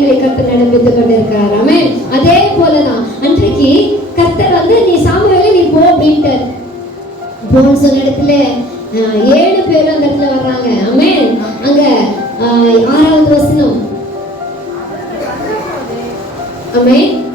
காரியங்களை கர்த்தர் நடப்பித்துக் கொண்டிருக்கிறார். ஆமென். அதே போலதான் அன்றைக்கு கர்த்தர் வந்து நீ சாமுவேல நீ போ அப்படின்ட்டு. போன்னு சொன்ன இடத்துல ஏழு பேரும் அந்த இடத்துல வர்றாங்க. ஆமென். அங்க ஆறாவது வசனம். ஆமென்.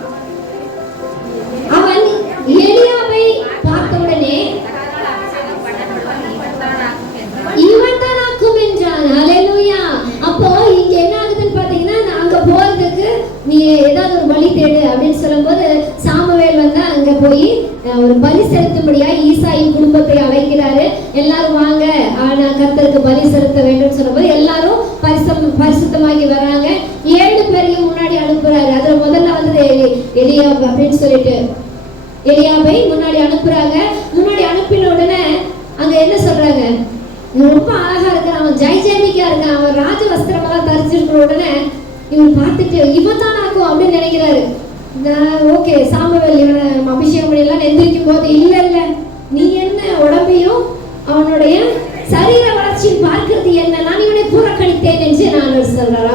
அப்படின்னு சொல்லும்போது சாமுவேல் வந்து அங்க போய் ஒரு பலி செலுத்தும்படியா ஈசாயின் குடும்பத்தை அழைக்கிறாரு. எல்லாரும் வாங்க ஆனா கர்த்தருக்கு பலி செலுத்த வேண்டும் சொல்லும்போது எல்லாரும் பரிசம் பரிசுத்தமாகி வராங்க ஏழு பேரையும் முன்னாடி அனுப்புறாரு. அதுல முதல்ல வந்து எலியா அப்படின்னு சொல்லிட்டு. எலியாவை முன்னாடி அனுப்புறாங்க. முன்னாடி அனுப்பின உடனே அங்க என்ன சொல்றாங்க? ரொம்ப அழகா இருக்கான். அவன் ஜெய் ஜெயமிக்கா இருக்கான். அவன் ராஜ வஸ்திரமெல்லாம் தரிச்சிருக்கிற உடனே இவன் பார்த்துட்டு இவன் தான் ஆக்கும் அப்படின்னு நினைக்கிறாரு. ஓகே சாமுவேல் இவன் அபிஷேகம் எல்லாம் எந்திரிக்கும் போது இல்ல இல்ல நீ என்ன உடம்பையும் அவனுடைய சரீர வளர்ச்சியை பார்க்கிறது என்ன? நான் இவனை புறக்கணித்தேன் என்று நான் சொல்றார்.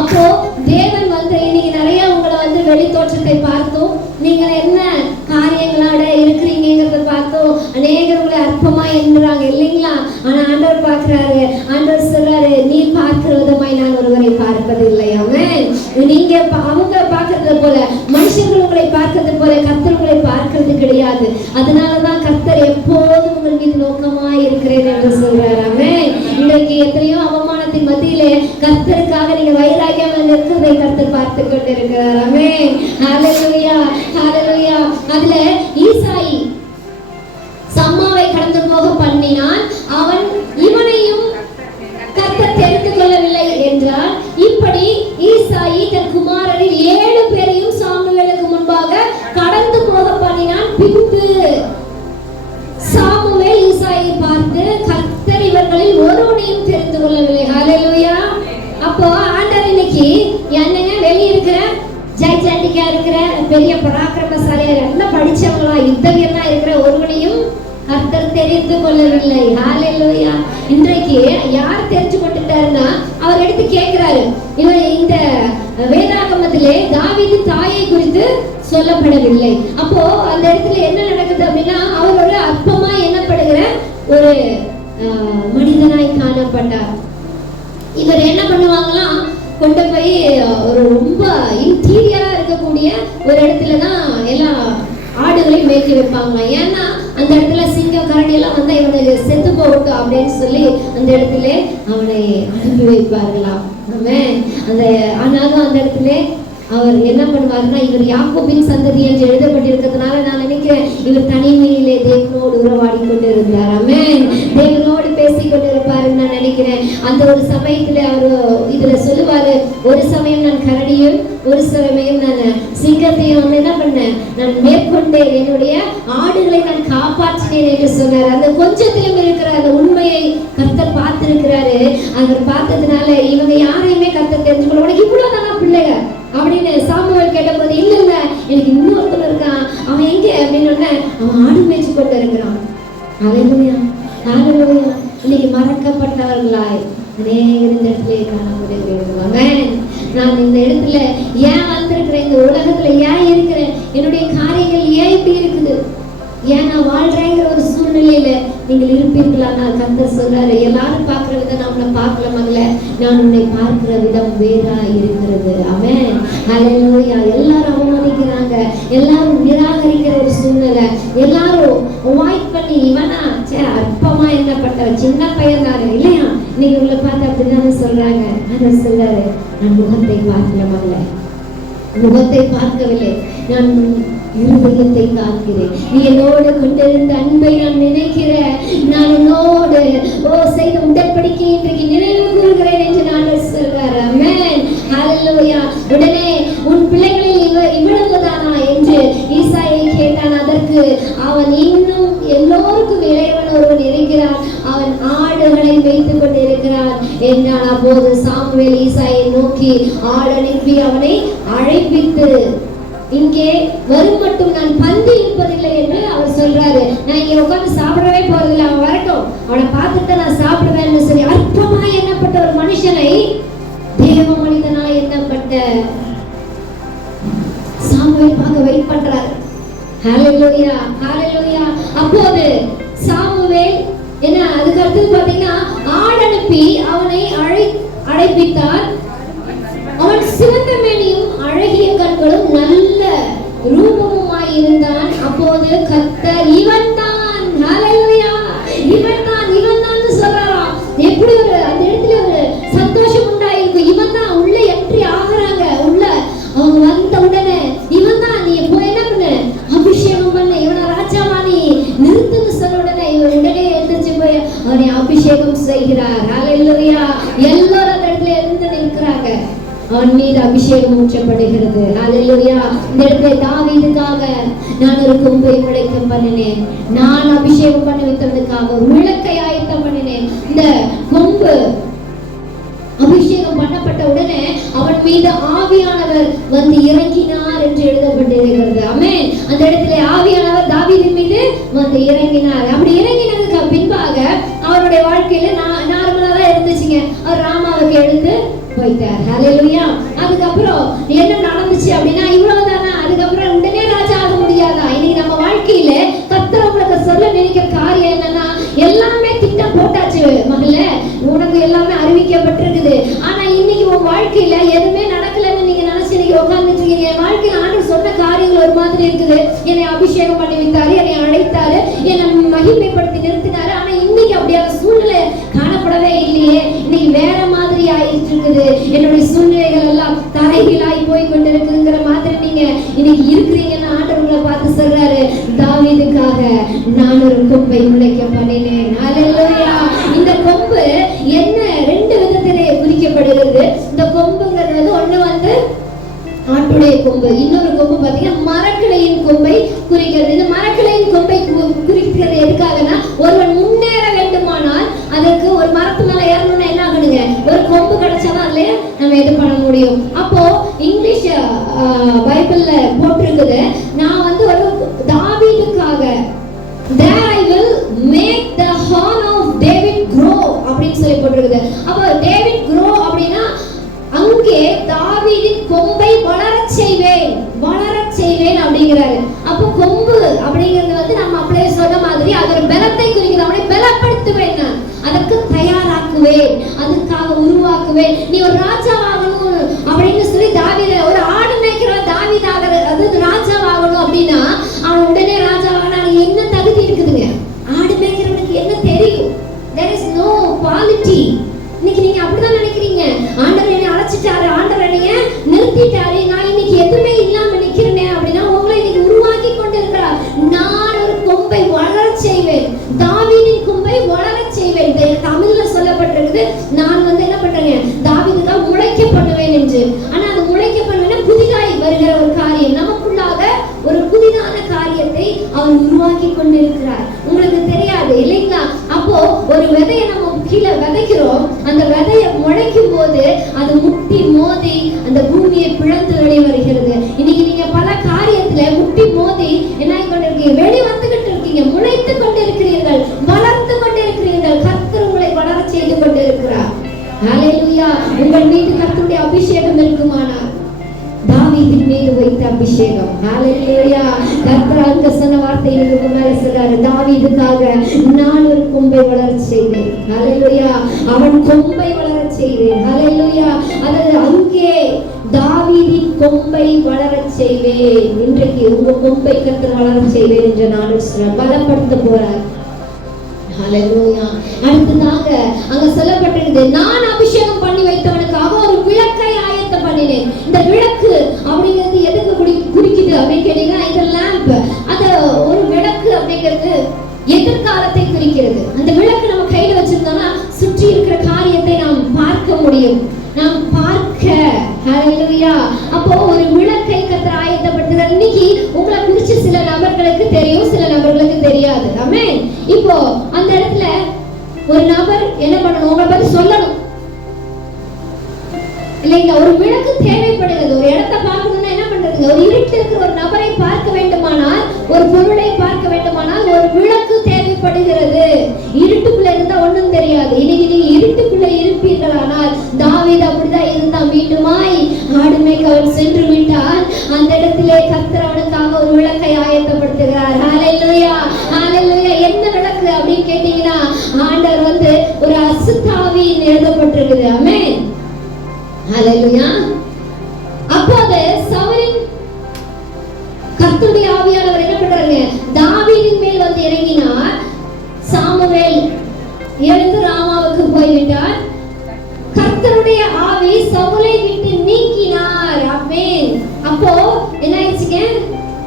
அப்போ தேவன் வந்து இன்னைக்கு நிறைய உங்களை வந்து வெளி தோற்றத்தை பார்த்தோம் நீங்கள் என்ன காரியங்களோட இருக்கிறீங்கிறத பார்த்தோம் அநேகர்களை அற்பமா எண்ணுறாங்க இல்லைங்களா ஆனா ஆண்டவர் பார்க்கிறாரு ஆண்டவர் சொல்றாரு நீ பார்க்கிற விதமாய் நான் ஒருவரை பார்ப்பதில்லை ஆமென் நீங்க பா- அவங்க பார்க்கறது போல மனுஷங்கள் உங்களை பார்க்கறது போல கத்தர் உங்களை பார்க்கிறது கிடையாது. அதனாலதான் கத்தர் எப்போதும் உங்கள் மீது நோக்கமாய் இருக்கிறேன் என்று சொல்றாரு. இன்றைக்கு எத்தனையோ அவமானத்தின் மத்தியிலே கத்தருக்காக நீங்க வைராகியம் இருக்கிறதை கத்தர் பார்த்து கொண்டிருக்கிறார். அதுல ஈசாயி பின்பு சாமுவேல் ஈசாயை பார்த்து கர்த்தர் இவர்களில் ஒருவனையும் தெரிந்து கொள்ளவில்லை. ஹalleluya அப்போ ஆண்டவர் இன்னைக்கு என்னங்க வெளியே இருக்கிற ஜெய்சாண்டிக்கா இருக்கிற பெரிய பராக்கிரமசாலியா நல்ல படிச்சவங்களா? யுத்தவியமா இருக்கிற ஒருவனையும் கர்த்தர் தெரிந்து கொள்ளவில்லை. ஹalleluya இன்றைக்கு யார் தெரிஞ்சு கொண்டுட்டாருன்னா அவர் எடுத்து கேட்கிறாரு. இவன் இந்த வேதாகமத்திலே தாவீது தாயை குறித்து சொல்லப்படவில்லை. அப்போ அந்த இடத்துல என்ன நடக்குது அப்படின்னா அவர் ஒரு அற்பமா எண்ணப்படுகிற ஒரு ஆஹ், மனிதனாய் காணப்பட்டார். இவர் என்ன பண்ணுவாங்களாம் கொண்டு போய் ஒரு ரொம்ப இன்டீரியரா இருக்கக்கூடிய ஒரு இடத்துல தான் எல்லா ஆடுகளையும் மேய்க்க வைப்பாங்களாம். ஏன்னா அந்த இடத்துல சிங்கம் கரடி எல்லாம் வந்தா இவனுக்கு செத்து போகட்டும் அப்படின்னு சொல்லி அந்த இடத்துல அவனை அனுப்பி வைப்பார்களாம். அந்த ஆனாலும் அந்த இடத்துல அவர் என்ன பண்ணுவாருன்னா இவர் யாக்கோபின் சந்ததி என்று எழுதப்பட்டிருக்கிறதுனால நான் நினைக்கிறேன் இவர் தனிமையிலே தேவனோடு உறவாடி கொண்டிருந்தார் இருந்தார் தேவனோடு நினைக்கிறேன். அந்த ஒரு சமயத்துல அவர் இதுல சொல்லுவாரு ஒரு சமயம் நான் கரடியும் ஒரு சமயம் நான் சிங்கத்தையும் வந்து என்ன பண்ணேன்? நான் மேற்கொண்டேன். என்னுடைய ஆடுகளை நான் காப்பாற்றினேன் என்று சொன்னார். அந்த கொஞ்சத்திலும் இருக்கிற அந்த உண்மையை கர்த்தர் பார்த்திருக்கிறாரு. அவர் பார்த்ததுனால இவங்க யாரையுமே கர்த்தர் தெரிஞ்சுக்கொள்ள உனக்கு இவ்வளவு தானா பிள்ளைங்க? அப்படின்னு சாமுவேல் கேட்டபோது இல்ல இல்ல எனக்கு இன்னொருத்தன் இருக்கான். அவன் எங்க? அப்படின்னு அவன் ஆடு மேய்ச்சி கொண்டு இருக்கிறான் அலையா அலையா இன்னைக்கு மறக்கப்பட்டவர்களாய். அநேகர் இந்த இடத்துல காணப்படுகிறோம் நான் இந்த இடத்துல ஏன் வந்திருக்கிறேன் இந்த உலகத்துல ஏன் இருக்கிறேன்? என்னுடைய காரியங்கள் ஏன் இப்படி இருக்குது? ஏன் நான் வாழ்றேங்கிற ஒரு சூழ்நிலையில நீங்கள் இருப்பீர்களானால் கந்த சொல்றாரு எல்லாரும் பார்க்கிற விதம் நம்மளை பார்க்கல மகள. நான் உன்னை பார்க்கிற விதம் வேறா இருக்கிறது. அவன் அலையா எல்லாரும் அவமதிக்கிறாங்க. எல்லாரும் நிராகரிக்கிற ஒரு சூழ்நிலை. எல்லாரும் அவாய்ட் பண்ணி இவனா சே அற்பமா சின்ன பையன் இல்லையா? இன்னைக்கு உங்களை பார்த்து அப்படிதானே சொல்றாங்க. அதை சொல்றாரு நான் முகத்தை பார்க்கல மகள. முகத்தை பார்க்கவில்லை. நான் இருதயத்தை பார்க்கிறேன். நீ என்னோடு கொண்டிருந்த அன்பை நான் நினைக்கிறேன். நான் என்னோடு ஓ செய்த உடன்படிக்கை இன்றைக்கு நினைவு கூறுகிறேன் என்று நான் சொல்றார் அமேன் ஹalleluya. உடனே உன் பிள்ளைகளை கேட்டான் அவன் இன்னும் எல்லோருக்கும் இறைவன் ஒருவன் இருக்கிறான். அவன் ஆடுகளை வைத்துக் கொண்டிருக்கிறான். என்றான் அப்போது சாமுவேல் ஈசாயை நோக்கி ஆடு அனுப்பி அவனை அழைப்பித்து. இங்கே வரும் மட்டும் நான் பந்தி இருப்பதில்லை என்று அவர் சொல்றாரு. நான் இங்க உட்காந்து சாப்பிடவே போறதில்லை அவன் வரட்டும். அவனை பார்த்துட்டு நான் சாப்பிடுவேன்னு சொல்லி அற்பமாய் எண்ணப்பட்ட ஒரு மனுஷனை தேவ மனிதனாய் எண்ணப்பட்ட சாமுவேல் பார்க்க வெயிட் பண்றாரு. ஹalleluya ஹalleluya அப்போது சாமுவேல் என்ன அதுக்கு அடுத்து பாத்தீங்கன்னா ஆள் அனுப்பி அவனை அழை அழைப்பித்தார் அவன் சிவந்த மேனியும் அழகிய கண்களும் நல்ல ரூபமுமாய் இருந்தான் அப்போது கத்தர் இவன் செய்கிறார் ஹalleluya எல்லாரும் இடத்துல நிற்கிறாங்க. அவன் மீது அபிஷேகம் ஊற்றப்படுகிறது. ஹalleluya இந்த இடத்துல தாவீதுக்காக நான் ஒரு கொம்பை பண்ணினேன் நான் அபிஷேகம் பண்ணி வைத்தவனுக்காக ஒரு விளக்கை ஆயத்தம் பண்ணினேன் இந்த கொம்பு அபிஷேகம் பண்ணப்பட்ட உடனே அவன் மீது ஆவியானவர் வந்து இறங்கினார் என்று எழுதப்பட்டிருக்கிறது. அமே அந்த இடத்துல ஆவியானவர் தாவீதின் மீது வந்து இறங்கினார். அப்படி இறங்கினதுக்கு பின்பாக அவருடைய வாழ்க்கையில நான் நார்மலா தான் இருந்துச்சுங்க. அவர் ராமாவுக்கு எழுந்து போயிட்டார். ஹalleluya. அதுக்கப்புறம் என்ன நடந்துச்சு அப்படின்னா இவ்வளவுதானா? அதுக்கப்புறம் உடனே ராஜா ஆக முடியாதா? இன்னைக்கு நம்ம வாழ்க்கையில கர்த்தர் உங்களுக்கு சொல்ல நினைக்கிற காரியம் என்னன்னா எல்லாமே திட்டம் போட்டாச்சு மகள உனக்கு எல்லாமே அறிவிக்கப்பட்டிருக்குது. ஆனா இன்னைக்கு உன் வாழ்க்கையில எதுவுமே நடக்கலன்னு நீங்க நினைச்சு நீங்க உட்கார்ந்துட்டு இருக்கீங்க. என் வாழ்க்கையில ஆண்டு சொன்ன காரியங்கள் ஒரு மாதிரி இருக்குது. என்னை அபிஷேகம் பண்ணி வைத்தாரு என்னை அழைத்தாரு என்னை மகிமைப்படுத்தி நிறுத்தினாரு. ஆனா இன்னைக்கு அப்படியான சூழ்நிலை காணப்படவே இல்லையே. இன்னைக்கு வேற மாதிரி ஆயிட்டு இருக்குது என்னுடைய சூழ்நிலைகள் எல்லாம் தலைகளாய் போய் கொண்டிருக்குங்கிற மாதிரி நீங்க இன்னைக்கு இருக்கிறீங்கன்னு ஆண்டவர் உங்களை பார்த்து சொல்றாரு. தாவீதுக்காக நான் ஒரு குப்பை முளைக்க பண்ணினேன். கொம்பு. இன்னொரு கொம்பு பாத்தீங்கன்னா மரக்கிளையின் கொம்பை குறிக்கிறது. இந்த மரக்கிளையின் கொம்பை குறிக்கிறது எதுக்காகனா ஒருவன் முன்னேற வேண்டுமானால் அதற்கு ஒரு மரத்து மேல ஏறணும்னா என்ன ஆகணுங்க? ஒரு கொம்பு கிடைச்சாதான் இல்லையா நம்ம இது பண்ண முடியும். அப்போ இங்கிலீஷ் பைபிள்ல போட்டிருக்குது. நான் வந்து ஒரு தாவீதுக்காக there I will make the horn of David grow அப்படின்னு சொல்லி போட்டிருக்குது. அப்போ டேவிட் grow அப்படின்னா அங்கே தாவீதின் கொம்பை வள செய்வேன் வளரச் செய்வேன் அப்படிங்கிறாரு அப்போ கொம்பு அப்படிங்கிறது வந்து நம்ம அப்படியே சொன்ன மாதிரி அது ஒரு பலத்தை குறிக்கிறது அவனை பலப்படுத்துவேன் நான் அதற்கு தயாராக்குவேன் அதுக்காக உருவாக்குவேன் நீ ஒரு ராஜாவாகணும் கொண்டிருக்கிறார். உங்களுக்கு தெரியாது இல்லைங்களா? அப்போ ஒரு விதையை நம்ம கீழே விதைக்கிறோம். அந்த விதையை முளைக்கும் போது அது முட்டி மோதி அந்த பூமியை பிளந்து வெளியே வருகிறது. இன்னைக்கு நீங்க பல காரியத்துல முட்டி மோதி என்ன கொண்டிருக்கீங்க? வெளி வந்துகிட்டு இருக்கீங்க. முளைத்து கொண்டிருக்கிறீர்கள். வளர்த்து கொண்டிருக்கிறீர்கள். கர்த்தர் உங்களை வளர செய்து கொண்டிருக்கிறார். ஹalleluya. உங்கள் மீது கர்த்தருடைய அபிஷேகம் இருக்குமானால்? தாவீதின் மீது வைத்த அபிஷேகம். ஹalleluya. கொம்பை வளரச் செய்தேன் ஹalleluya. அவன் கொம்பை வளரச் செய்தேன் ஹalleluya. அதாவது அங்கே தாவீதின் கொம்பை வளரச் செய்வேன். இன்றைக்கு உங்க கொம்பை கத்தர் வளரச் செய்வேன் என்று நான் பலப்படுத்த போறார். ஹalleluya. அடுத்ததாக அங்க சொல்லப்பட்டிருந்தது நான் அபிஷேகம் பண்ணி வைத்தவனுக்காக ஒரு விளக்கை ஆயத்தம் பண்ணினேன். இந்த விளக்கு அப்படிங்கிறது எதுக்கு குடி குடிக்குது அப்படின்னு கேட்டீங்கன்னா இந்த லேம்ப் அந்த ஒரு விளக்கு அப்படிங்கிறது எதிர்காலத்தை குறிக்கிறது. அந்த விளக்கு நம்ம கையில வச்சிருந்தோம்னா சுற்றி இருக்கிற காரியத்தை நாம் பார்க்க முடியும். சென்று விட்டால் அந்த இடத்திலே கத்தர் அவனுக்காக ஒரு விளக்கை ஆயத்தப்படுத்துகிறார். ஹalleluya ஹalleluya என்ன விளக்கு அப்படின்னு கேட்டீங்கன்னா ஆண்டவர் வந்து ஒரு அசுத்தாவி எழுதப்பட்டிருக்குது. ஆமென் ஹalleluya அப்போது சவுலின் கத்துடைய ஆவியானவர் என்ன பண்றாங்க தாவீதின் மேல் வந்து இறங்கினார். சாமுவேல் எழுந்து ராமாவுக்கு போய்விட்டார். கர்த்தருடைய ஆவி சவுலை விட்டு அப்போ என்ன ஆயிடுச்சுங்க?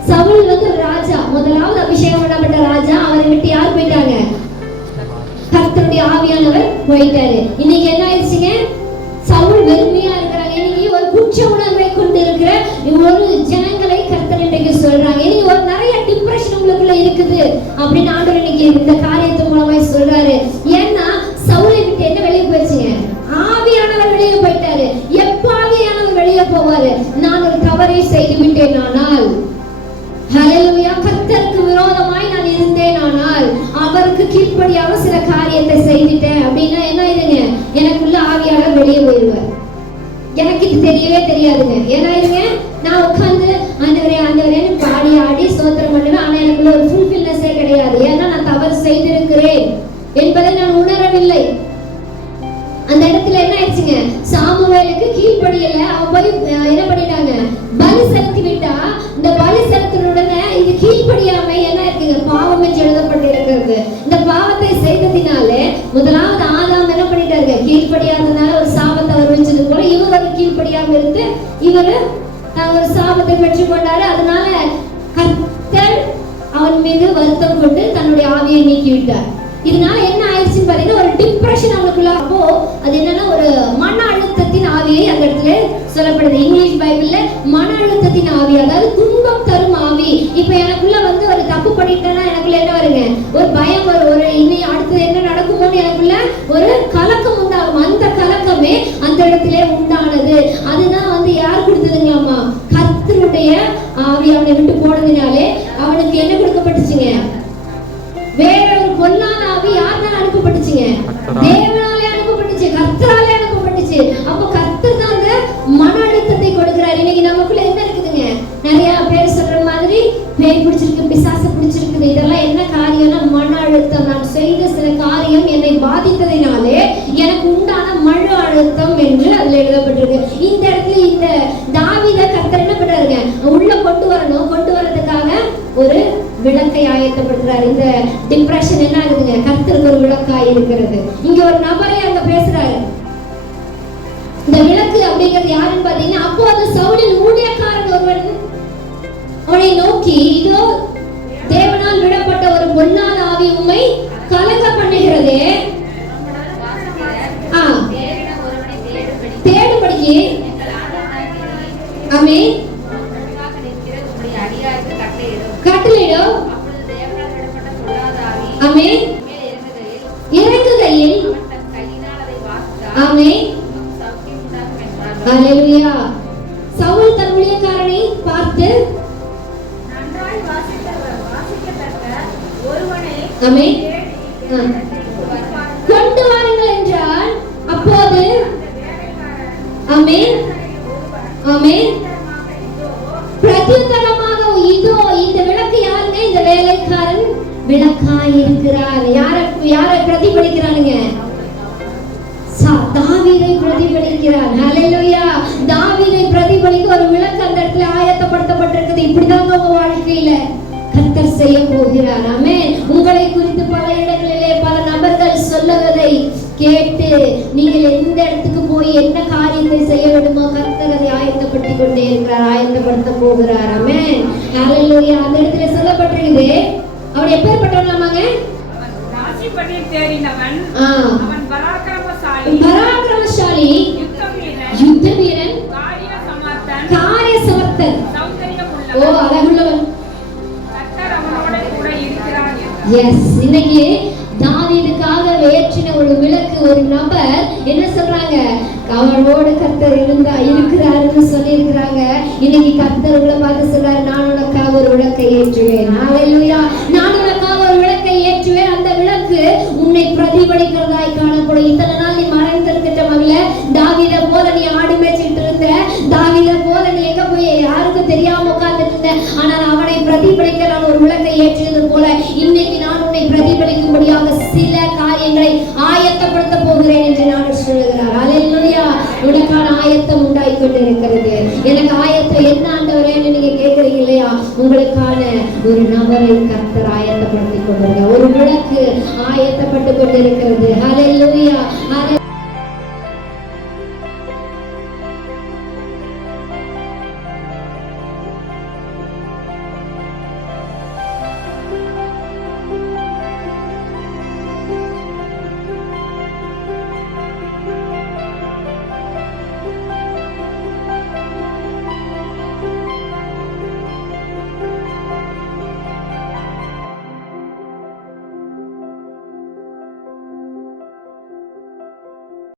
சவுல் வந்து ஒரு ராஜா முதலாவது அபிஷேகம் பண்ணப்பட்ட ராஜா அவரை விட்டு யார் போயிட்டாங்க? கர்த்தருடைய ஆவியானவர் போயிட்டாரு. இன்னைக்கு என்ன ஆயிடுச்சுங்க? சவுல் வெறுமையா இருக்கிறாங்க. இன்னைக்கு ஒரு குற்ற உணர்வை கொண்டு இருக்கிற ஒரு ஜனங்களை கர்த்தர் இன்றைக்கு சொல்றாங்க. இன்னைக்கு ஒரு நிறைய டிப்ரெஷன் உங்களுக்குள்ள இருக்குது அப்படின்னு ஆண்டவர் இன்னைக்கு இந்த காரியத்து மூலமாய் சொல்றாரு. அவன் மீது வருத்தம் கொண்டு தன்னுடைய ஆவியை நீக்கி விட்டார் இதனால என்ன ஆயிடுச்சுன்னு பாத்தீங்கன்னா ஒரு டிப்ரெஷன் அவனுக்குள்ள அப்போ அது என்னன்னா ஒரு மன அழுத்தத்தின் ஆவியை அந்த இடத்துல சொல்லப்படுது. இங்கிலீஷ் பைபிள்ல மன அழுத்தத்தின் ஆவி அதாவது துன்பம் தரும் ஆவி. இப்போ எனக்குள்ள வந்து ஒரு தப்பு பண்ணிட்டேன்னா எனக்குள்ள என்ன வருங்க? ஒரு பயம் வரும். ஒரு இனி அடுத்தது என்ன நடக்குமோன்னு எனக்குள்ள ஒரு கலக்கம் உண்டாகும். அந்த கலக்கமே அந்த இடத்துல உண்டானது. அதுதான் வந்து யார் கொடுத்ததுங்களாமா கர்த்தருடைய ஆவி அவனை விட்டு போனதினாலே அவனுக்கு என்ன கொடுக்கப்பட்டுச்சுங்க? வேற ஒரு பொல்லாத ஆவி யாருனால அனுப்பப்பட்டுச்சுங்க? தேவனாலே அனுப்பப்பட்டுச்சு கர்த்தராலே அனுப்பப்பட்டுச்சு. அப்ப கர்த்தர் தான் அந்த மன அழுத்தத்தை கொடுக்கிறார். இன்னைக்கு நமக்குள்ள என்ன இருக்குதுங்க? நிறைய பேர் சொல்ற மாதிரி பேய் பிடிச்சிருக்கு பிசாசு பிடிச்சிருக்குது. இதெல்லாம் என்ன காரியம்னா மன அழுத்தம். நான் செய்த சில காரியம் என்னை பாதித்ததினாலே எனக்கு உண்டான மன அழுத்தம் என்று அதுல எழுதப்பட்டிருக்கு. இந்த இடத்துல இந்த தாவீத கர்த்தர் என்ன பண்றாருங்க உள்ள கொண்டு வரணும் கொண்டு வரதுக்காக ஒரு விளக்கை ஆயத்தப்படுத்துறாரு இந்த டிப்ரெஷன் என்ன ஆகுதுங்க? கர்த்தருக்கு ஒரு விளக்காய் இருக்கிறது. இங்க ஒரு நபரை அங்க பேசுறாரு. இந்த விளக்கு அப்படிங்கிறது யாருன்னு பாத்தீங்கன்னா அப்போ அந்த சவுலின் ஊழியக்காரன் ஒருவன். அவனை நோக்கி இதோ தேவனால் விடப்பட்ட ஒரு பொன்னான ஆவி உண்மை கலங்க பண்ணுகிறதே. ஆ. தேடுபடிக்கு ஆமே கட்டளையிடும் ஆமே பிரதிபலிக்கிறானுங்க. தாவீதை பிரதிபலிக்கிறார். ஹalleluya. தாவீதை பிரதிபலிக்க ஒரு விளக்கு அந்த இடத்துல ஆயத்தப்படுத்தப்பட்டிருக்குது. இப்படிதாங்க உங்க வாழ்க்கையில கர்த்தர் செய்ய போகிறார். ஆமென். உங்களை குறித்து பல இடங்களிலே பல நபர்கள் சொல்லுவதை கேட்டு நீங்கள் எந்த இடத்துக்கு போய் என்ன காரியத்தை செய்ய வேண்டுமோ கர்த்தர் அதை ஆயத்தப்படுத்தி கொண்டே இருக்கிறார் ஆயத்தப்படுத்த போகிறார். ஆமென். ஹalleluya. அந்த இடத்துல சொல்லப்பட்டிருக்குது. அவர் எப்பேற்பட்டவனாமாங்க ராசிப்படி தேடினவன் அவன் பராக்கிரமசாலி. பராக்கிரமசாலி. யுத்த வீரன் யுத்த வீரன் காரிய சமர்த்தன் காரிய சமர்த்தன் சௌந்தரியம் ஓ உள்ளவன் அழகுள்ளவன். கர்த்தர் அவனோட கூட இருக்கிறான் என்றான். எஸ் இன்னைக்கு தாவீதுக்காக ஏற்றின ஒரு விளக்கு ஒரு நபர் என்ன சொல்றாங்க? அவனோடு கர்த்தர் இருந்தா இருக்கிறாருன்னு சொல்லி இருக்கிறாங்க இன்னைக்கு கர்த்தர் உங்களை பார்த்து சொல்றாரு நான் உனக்காக ஒரு விளக்கை ஏற்றுவேன். நான் கூட இத்தனை நாள் நீ மறைந்திருந்துட்ட மகள தாவித போல நீ ஆடு மேய்ச்சிட்டு இருந்த. தாவித போல நீ எங்க போய் யாருக்கும் தெரியாம உட்கார்ந்துட்டு இருந்த. ஆனால் அவனை பிரதிபலிக்க நான் ஒரு விளக்கை ஏற்றியது போல இன்னைக்கு நான் உன்னை பிரதிபலிக்கும்படியாக சில காரியங்களை ஆயத்தப்படுத்த போகிறேன் என்று நான் சொல்லுகிறார். அலையிலுயா உனக்கான ஆயத்தம் உண்டாகி கொண்டு இருக்கிறது எனக்கு ஆயத்தம் என்ன ஆண்டவரேன்னு நீங்க கேட்கறீங்க இல்லையா? உங்களுக்கான ஒரு நபரை கத்தர் ஆயத்தப்படுத்திக் கொண்டிருக்க ஆயத்தப்பட்டு கொண்டிருக்கிறது. ஹalleluya